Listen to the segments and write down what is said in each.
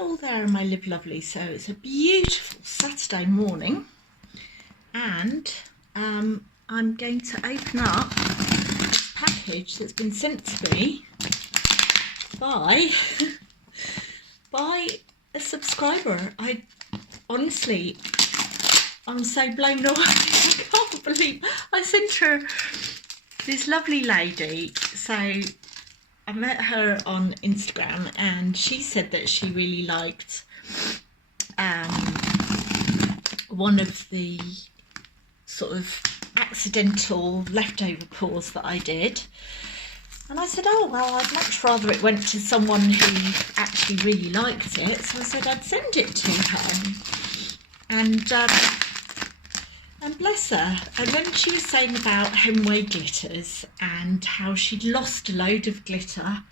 Hello there, my lovely. So it's a beautiful Saturday morning, and I'm going to open up this package that's been sent to me by a subscriber. Honestly, I'm so blown away. I can't believe I sent her this lovely lady. So I met her on Instagram and she said that she really liked one of the sort of accidental leftover pours that I did. And I said, oh, well, I'd much rather it went to someone who actually really liked it. So I said I'd send it to her. And bless her. And then she was saying about homemade glitters and how she'd lost a load of glitter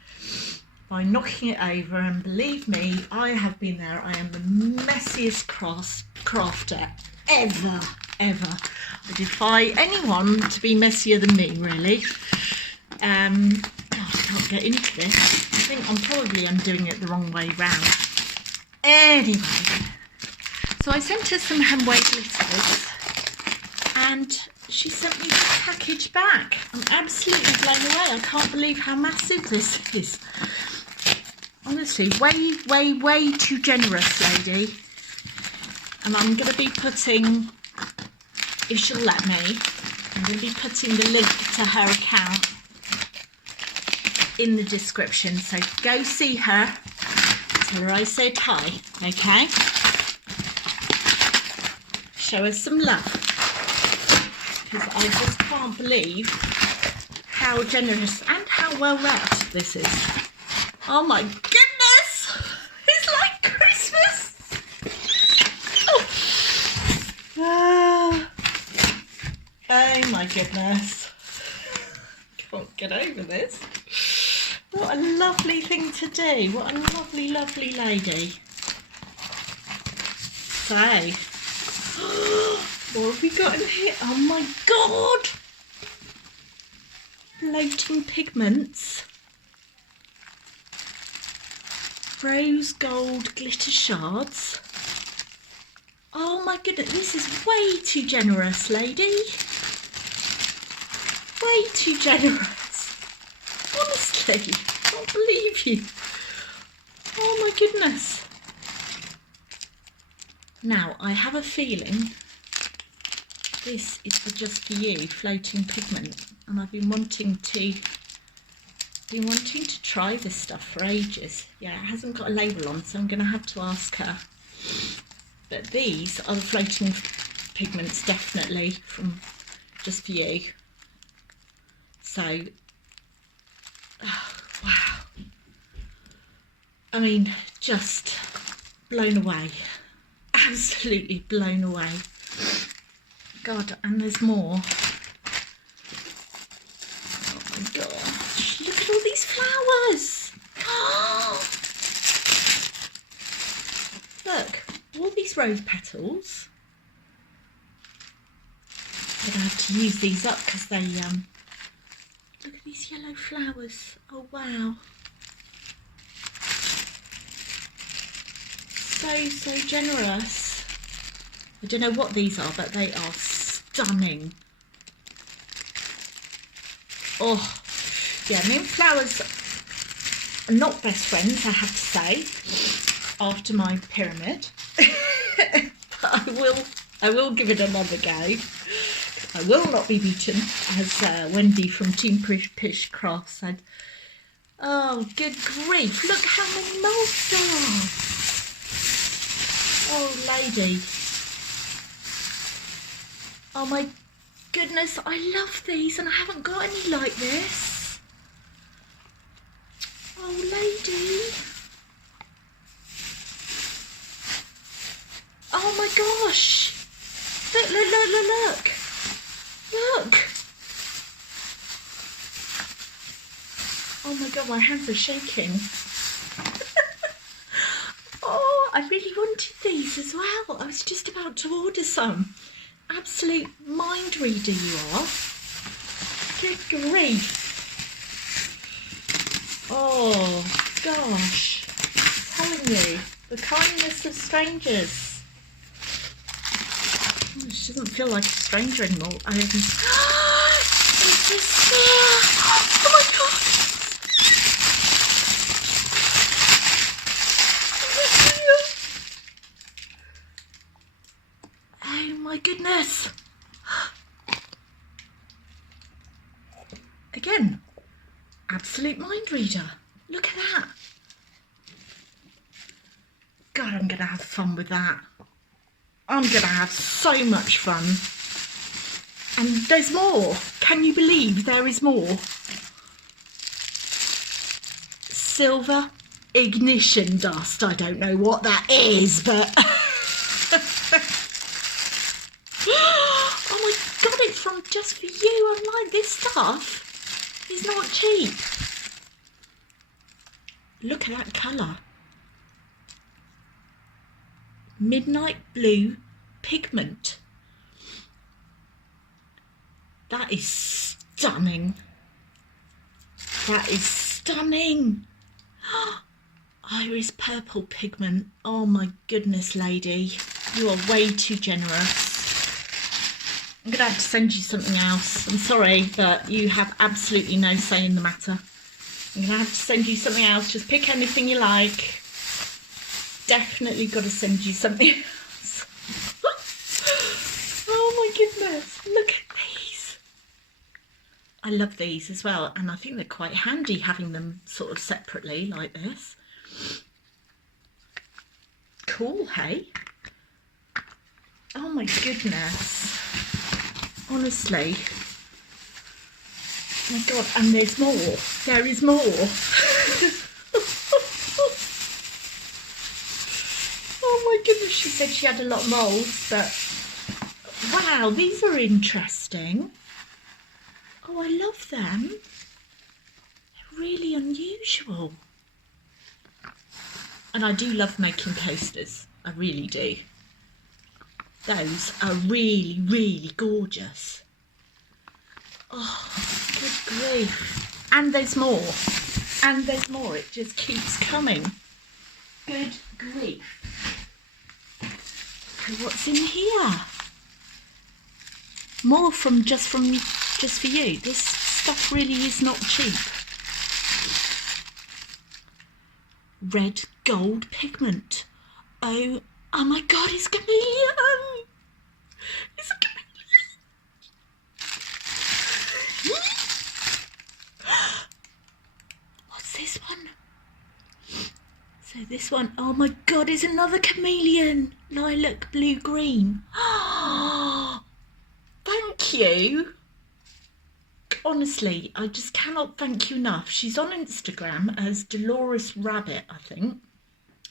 by knocking it over. And believe me, I have been there. I am the messiest crafter ever. I defy anyone to be messier than me, really. God, I can't get into this. I think I'm doing it the wrong way round. Anyway, so I sent her some homemade glitters and she sent me this package back. I'm absolutely blown away. I can't believe how massive this is. Honestly, way too generous, lady. And I'm going to be putting, if she'll let me, I'm going to be putting the link to her account in the description. So go see her. Tell her I said hi, okay? Show her some love. Because I just can't believe how generous and how well wrapped this is. Oh my goodness! It's like Christmas! Oh my goodness. Can't get over this. What a lovely thing to do. What a lovely lady. So, what have we got in here? Oh my god! Floating pigments. Rose gold glitter shards. Oh my goodness, this is way too generous, lady. Way too generous. Honestly, I can't believe you. Oh my goodness. Now, I have a feeling this is the Just For You floating pigment, and I've been wanting to try this stuff for ages. Yeah, it hasn't got a label on, so I'm going to have to ask her. But these are the floating pigments, definitely, from Just For You. So, oh, wow. I mean, just blown away. Absolutely blown away. God, and there's more. Oh my gosh, look at all these flowers. Oh. Look, all these rose petals. I'm gonna have to use these up because they look at these yellow flowers. Oh wow. So generous. I don't know what these are, but they are stunning. Oh, yeah, me and flowers are not best friends, I have to say, after my pyramid. But I will give it another go. I will not be beaten, as Wendy from Team Pish Craft said. Oh, good grief, look how many molds there are. Oh, lady. Oh my goodness, I love these and I haven't got any like this. Oh, lady. Oh my gosh. Look. Look. Oh my god, my hands are shaking. Oh, I really wanted these as well. I was just about to order some. Absolute mind reader you are. Good grief. Oh gosh. I'm telling you. The kindness of strangers. Oh, she doesn't feel like a stranger anymore. It's a spear. Oh my god. Oh my goodness. Again, absolute mind reader. Look at that. God, I'm going to have fun with that. I'm going to have so much fun. And there's more. Can you believe there is more? Silver ignition dust. I don't know what that is, but... Oh my God, it's from Just For You. I'm like, this stuff is not cheap. Look at that colour. Midnight blue pigment. That is stunning. That is stunning. Iris purple pigment. Oh my goodness, lady. You are way too generous. I'm going to have to send you something else. I'm sorry, but you have absolutely no say in the matter. I'm going to have to send you something else. Just pick anything you like. Definitely got to send you something else. Oh my goodness, look at these. I love these as well, and I think they're quite handy having them sort of separately like this. Cool, hey? Oh my goodness. Honestly. Oh my God, and there's more. There is more. Oh my goodness, she said she had a lot of moulds, but wow, these are interesting. Oh, I love them. They're really unusual. And I do love making coasters. I really do. Those are really, really gorgeous. Oh, good grief. And there's more. And there's more. It just keeps coming. Good grief. What's in here? More from Just For You. This stuff really is not cheap. Red gold pigment. Oh my God, it's chameleon. It's a chameleon. What's this one? So this one, oh my God, is another chameleon. Lilac, blue, green. Thank you. Honestly, I just cannot thank you enough. She's on Instagram as Dolores Rabbit, I think.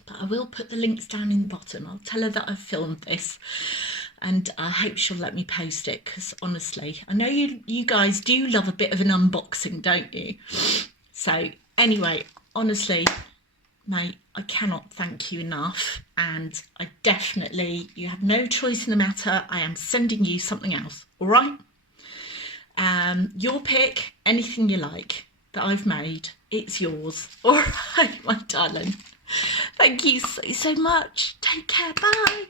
But I will put the links down in the bottom. I'll tell her that I've filmed this. And I hope she'll let me post it. Because honestly, I know you guys do love a bit of an unboxing, don't you? So anyway, honestly, mate, I cannot thank you enough, and I definitely, you have no choice in the matter. I am sending you something else, all right? Your pick, anything you like that I've made, it's yours. All right, my darling. Thank you so much. Take care. Bye.